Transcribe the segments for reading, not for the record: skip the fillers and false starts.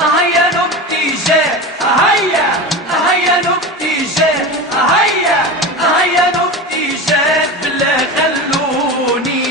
هيا نبتي جاء، هيا هيا نبتي جاء، هيا هيا نبتي جاء. بالله خلوني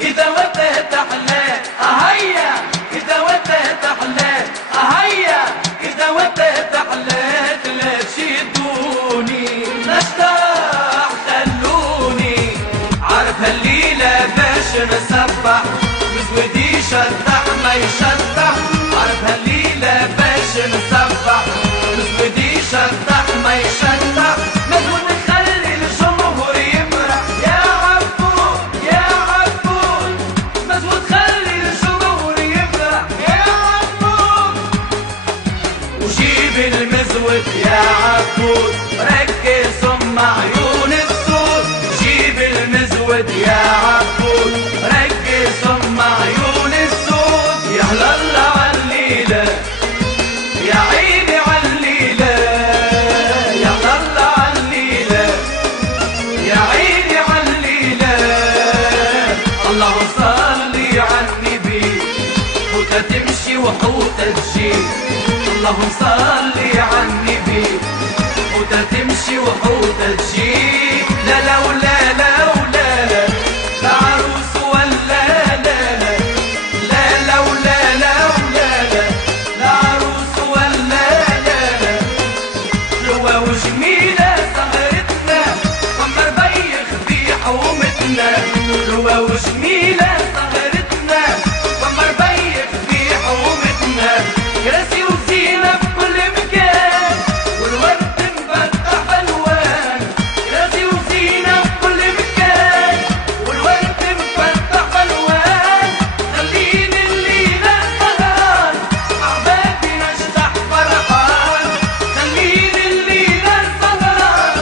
إذا وتت أحلاه، هيا إذا وتت أحلاه، هيا إذا وتت أحلاه. لا تشدوني نشتاق خلوني، عارف هالليلة باش نسبح مزودي شطح ما يشطح. عارف هالليلة باش نسبح مزودي شطح ما يشطح. مزود نخلي الجمهور يفرح يا عبود يا عبود. مزود خلي الجمهور يفرح يا عبود. وجيب المزود يا عبود ركز ام عيون السود. جيب المزود يا عبود ركز ام عيون السود. يا هلا الله عالليلة يا عيني عالليلة، يا هلا الله عالليلة يا عيني عالليلة. اللهم صلي عالنبي، حوتة تمشي وحوتة تجي. اللهم صلي عالنبي، حوتة تمشي وحوتة تجي. لا لا ولا لا ولا لا، لا عروس ولا لا لا، لا لا ولا لا ولا لا، لا عروس ولا لا لا. حلوة وجميلة سهرتنا قمر بيخ في حومتنا. حلوة وجميلة سهرتنا قمر بيخ في حومتنا. كراسي وزينة بكل مكان والورد مفتح ألوان. كراسي وزينة بكل مكان والورد مفتح ألوان. خليني الليلة سهران أحبابي نشطح فرحان. خليني الليلة سهران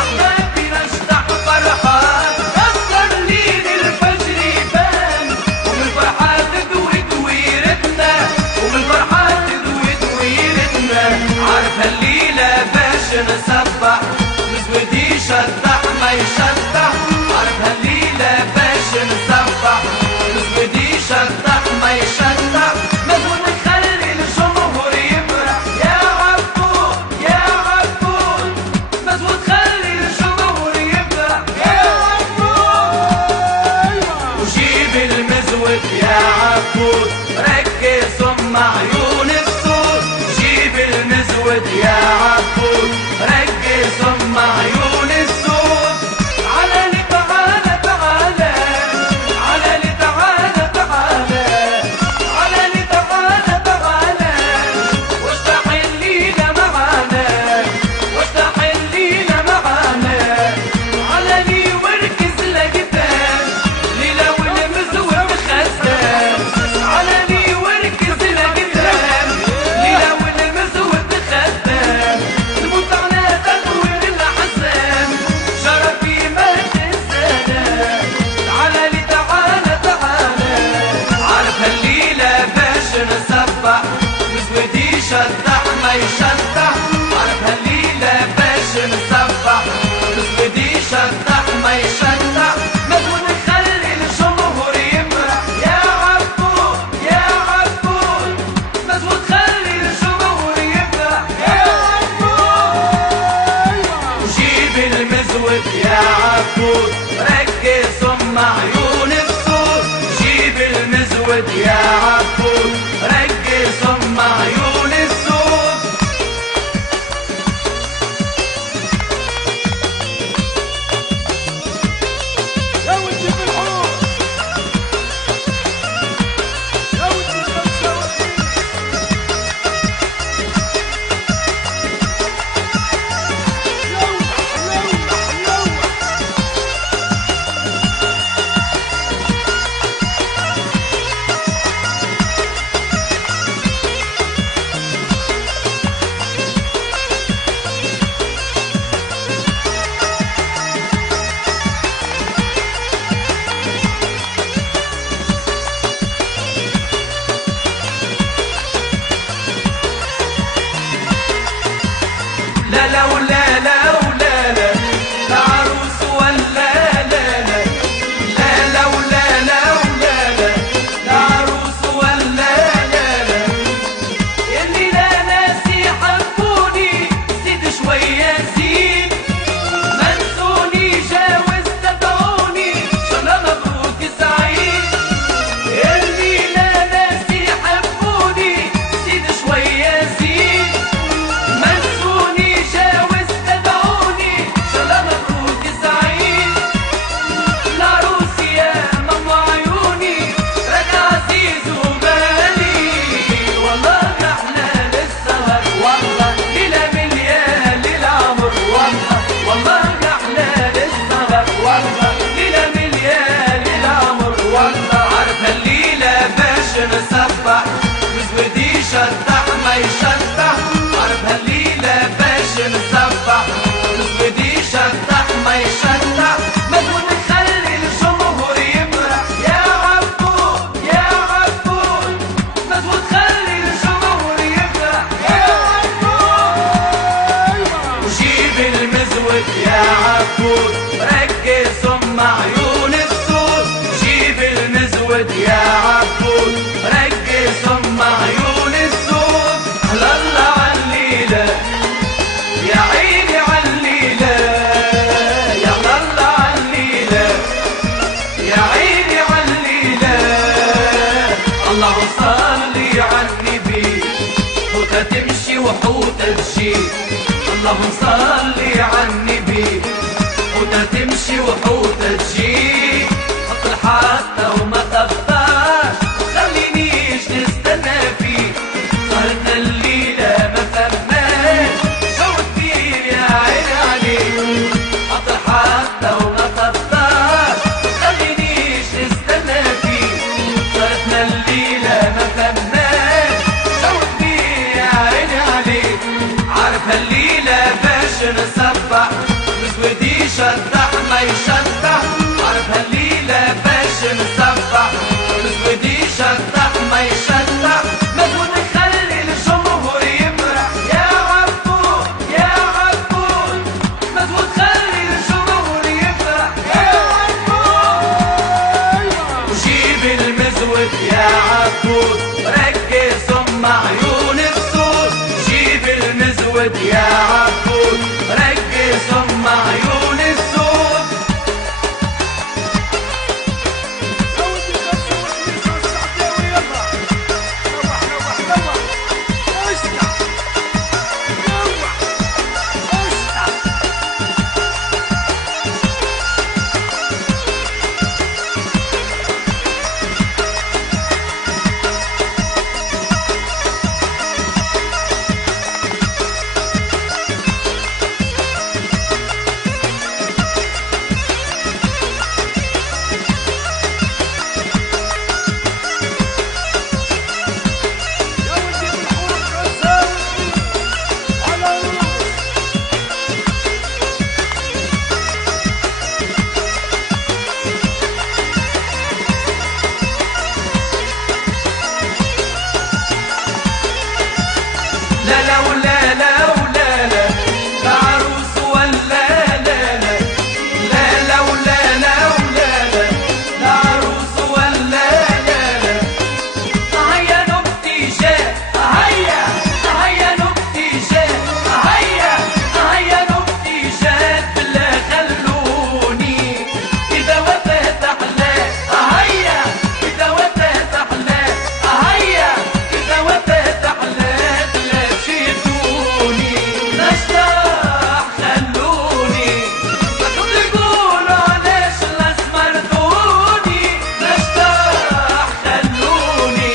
أحبابي نشطح فرحان. كسر ليل الفجر يبان ومن الفرحة تدوي دويرتنا، ومن الفرحة تدوي دويرتنا. عارف هالليلة باش نسبح مزودي شطح ما يشطح. عارف هالليلة باش نسبح مزودي شطح ما يشطح. مزود نخلي الجمهور يفرح يا عبود يا عبود. مزود خلي الجمهور يفرح يا عبود. وجيب المزود يا عبود ركز ام عيون السود. جيب المزود يا عبود ركز ام عيون السود. على لي تعالى تعالى، على لي تعالى تعالى، على لي تعالى تعالى. وافتح الليلة معانا، وافتح الليلة معانا. على لي وركز لقدام ليلة والمزود خزان. على لي وركز لقدام ليلة والمزود خزان. المتعنى تدوير الأحزان شرفي ما تنسانا. على لي تعالى تعالى. عارف هالليلة باش نسبح مزودي شطح ما يشطح. عارف هالليلة باش نسبح مزودي شطح ما يشطح. مزود نخلي الجمهور يفرح يا عبود يا عبود. مزود خلي الجمهور يفرح يا عبود. وجيب المزود يا عبود ركز ام عيون السود. جيب المزود يا عبود ركز ام عيون السود. يا ولدي بالحور، يا ولدي بالخمسة، حلوة حلوة حلوة. مسودي شطح ما يشطح، عرفها الليلة باش نصبح. مسودي شطح ما يشطح، مجهود نخلي الجمهور يفرح. يا عبود يا عبود، مجهود خلي الجمهور يفرح. يا عبود وجيب المزود يا عبود، ركز مع عيون السود. جيب المزود يا عبود، ركز مع عيون السود. هلا الله عالليلة يا عيني عالليلة، يا الله عالليلة يا عيني عالليلة. الله صلي عالنبي، حوتة تمشي وحوتة تجي. الله صلي عالنبي، حوتة تمشي وحوتة تجي. حط الحاطة وما تبطاش، وخلينيش نستنى فيك. سهرتنا الليلة ما فماش جو كبير يا عيني عليك. حط الحاطة وما تبطاش، وخلينيش نستنى فيك. سهرتنا الليلة ما فماش جو كبير يا عيني عليك. عارفة الليلة باش نصبح، مسودي شطح ما يشطح. عارفها الليلة باش نصبح، مسودي شطح ما يشطح. مجهود نخلي الجمهور يفرح. يا عبود يا عبود، مجهود خلي الجمهور يفرح. يا عبود وجيب المزود يا عبود، ركز مع عيون السود. جيب المزود يا عبود، ركز مع عيون السود. لا لا ولا لا ولا لا، لا عروس ولا لا لا. لا لا ولا لا ولا لا، لا عروس ولا لا لا. هيا نبتي جاء، هيا هيا نبتي جاء، هيا هيا نبتي جاء. بالله خلوني إذا وفات أحلاه. هيا إذا وفات أحلاه، هيا إذا وفات أحلاه. لا تشدوني نشطح خلوني، ما تقولوا علاش الأسمر دوني. نشطح خلوني،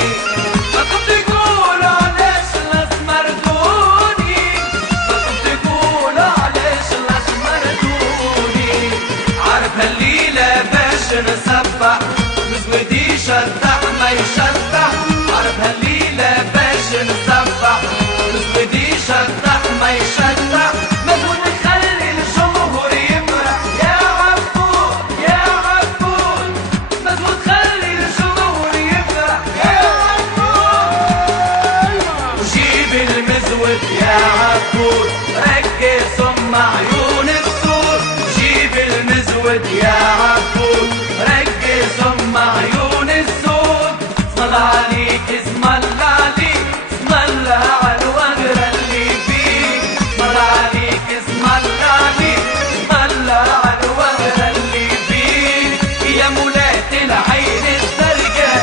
ما تقولوا علاش الأسمر دوني. ما تقولوا علاش الأسمر دوني. عارفة الليلة باش نصبح، مسودي شطح ما يشطح. عارفها الليلة باش نصبح، مسودي شطح ما يشطح. مجهود نخلي الجمهور يفرح. يا عبود يا عبود، مجهود خلي الجمهور يفرح. يا عبود وجيب المزود يا عبود، ركز مع عيون السود. جيب المزود يا عبود، ركز مع عيون السود. اسم الله عليك اسم الله عليك، اسم الله على الوغرة اللي فيك. اسم الله عليك اسم الله عليك، اسم الله على الوغرة اللي فيك. يا مولاة العين الزرقاء،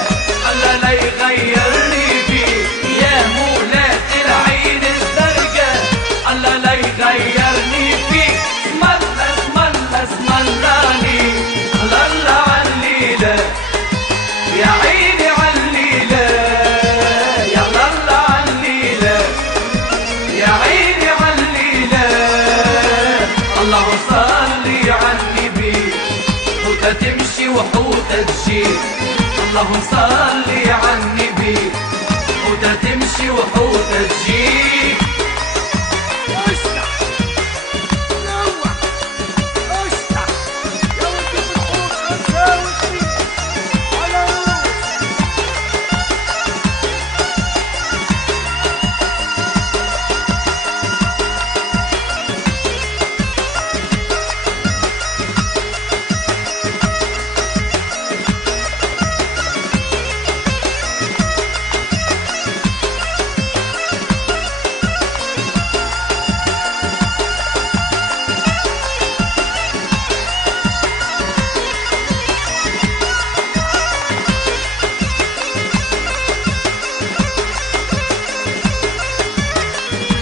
الله لا يغيرني فيك. يا مولاة العين الزرقاء، الله لا يغيرني فيك. اسم الله اسم الله اسم الله عليك. الله الله عالليلة يا عيني عالليلة، يا الله عالليلة يا عيني عالليلة. الله صلي عالنبي، حوتة تمشي وحوتة تجي. اللهم صل عالنبي حوتة تمشي وحوتة تجي. اشتع نوع اشتع يا ولد بالحوت خمسة وعشرين على روس.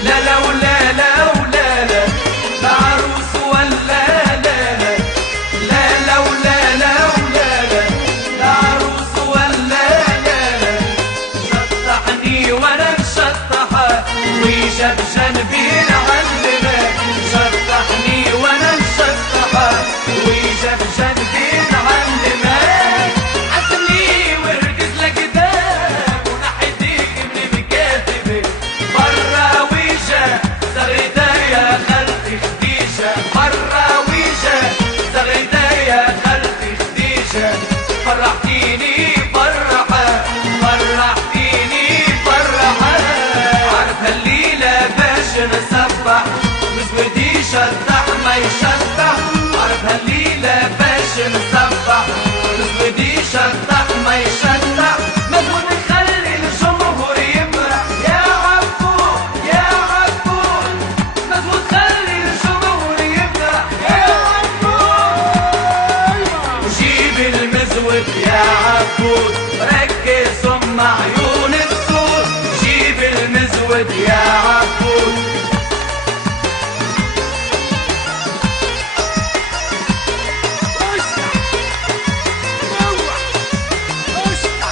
لا لا ولا لا ولا لا لا عروس ولا لا لا لا لا ولا لا ولا لا لا عروس ولا لا لا. شطحني وانا مشطحة ويجا بجنبي نعلمك. شطحني وانا مشطحة ويجا بجنبي نعلمك. عسلي وركز لك دام ونحيديك من مكاتبك. برا ويجا زغيدة يا خالتي خديجة. برا ويجا زغيدة يا خالتي خديجة. فرحتيني فرحة فرحتيني فرحة. عارف هالليلة باش نسبح مزودي شطح ما يشطح. عارف هالليلة باش نسبح مزودي شطح ما يشطح. مزود نخلي الجمهور يمرح يا عبود يا عبود. مزود خلي الجمهور يمرح يا عبود. وجيب المزود يا عبود ركز ام عيون السود. جيب المزود يا عبود. اشتع نوع اشتع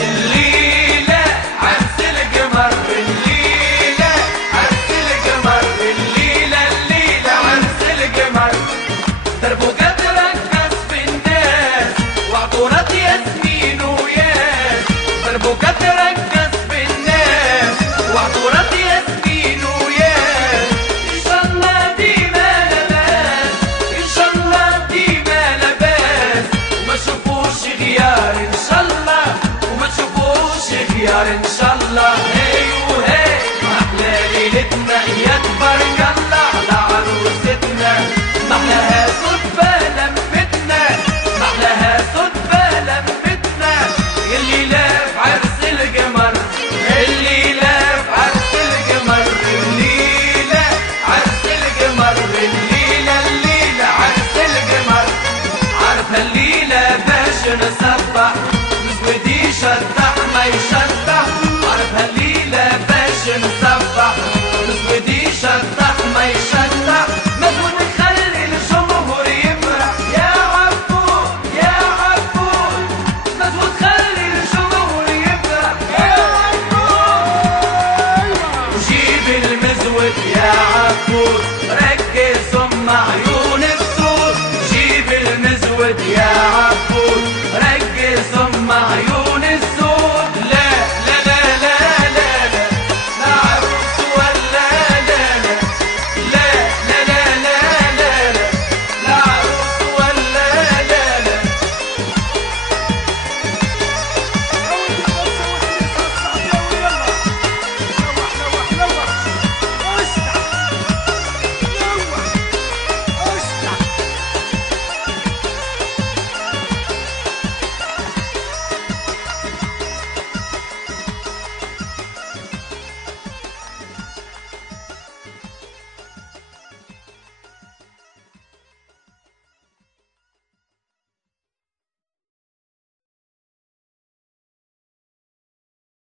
الليلة عرس القمر. الليلة عرس القمر. الليلة الليلة عرس القمر. دربوكة تركز في الناس وعطورات ياسمين وياس. دربوكة تركز في الناس وعطورات ياسمين وياس. إن شاء الله ديما لباس. إن شاء الله ديما لباس. وما تشوفوش غيار إن شاء الله. وما تشوفوش غيار إن شاء الله. هي وهي أحلى ليلتنا يا تبارك الله على عروستنا. محلاها صدفة لمتنا. محلاها صدفة لمتنا. اللي لاف عرس القمر. اللي لاف عرس القمر. الليلة عرس القمر. الليلة الليلة عرس القمر. عارف هالليلة باش نسبح مزودي شطح ما يشطح. عارف هالليلة باش نسبح مزودي شطح ما يشطح. مزود نخلي الجمهور يمرح يا عبود يا عبود. مزود خلي الجمهور يمرح يا عبود. وجيب المزود يا عبود ركز ام عيون السود. جيب المزود يا عبود ركز ام عيون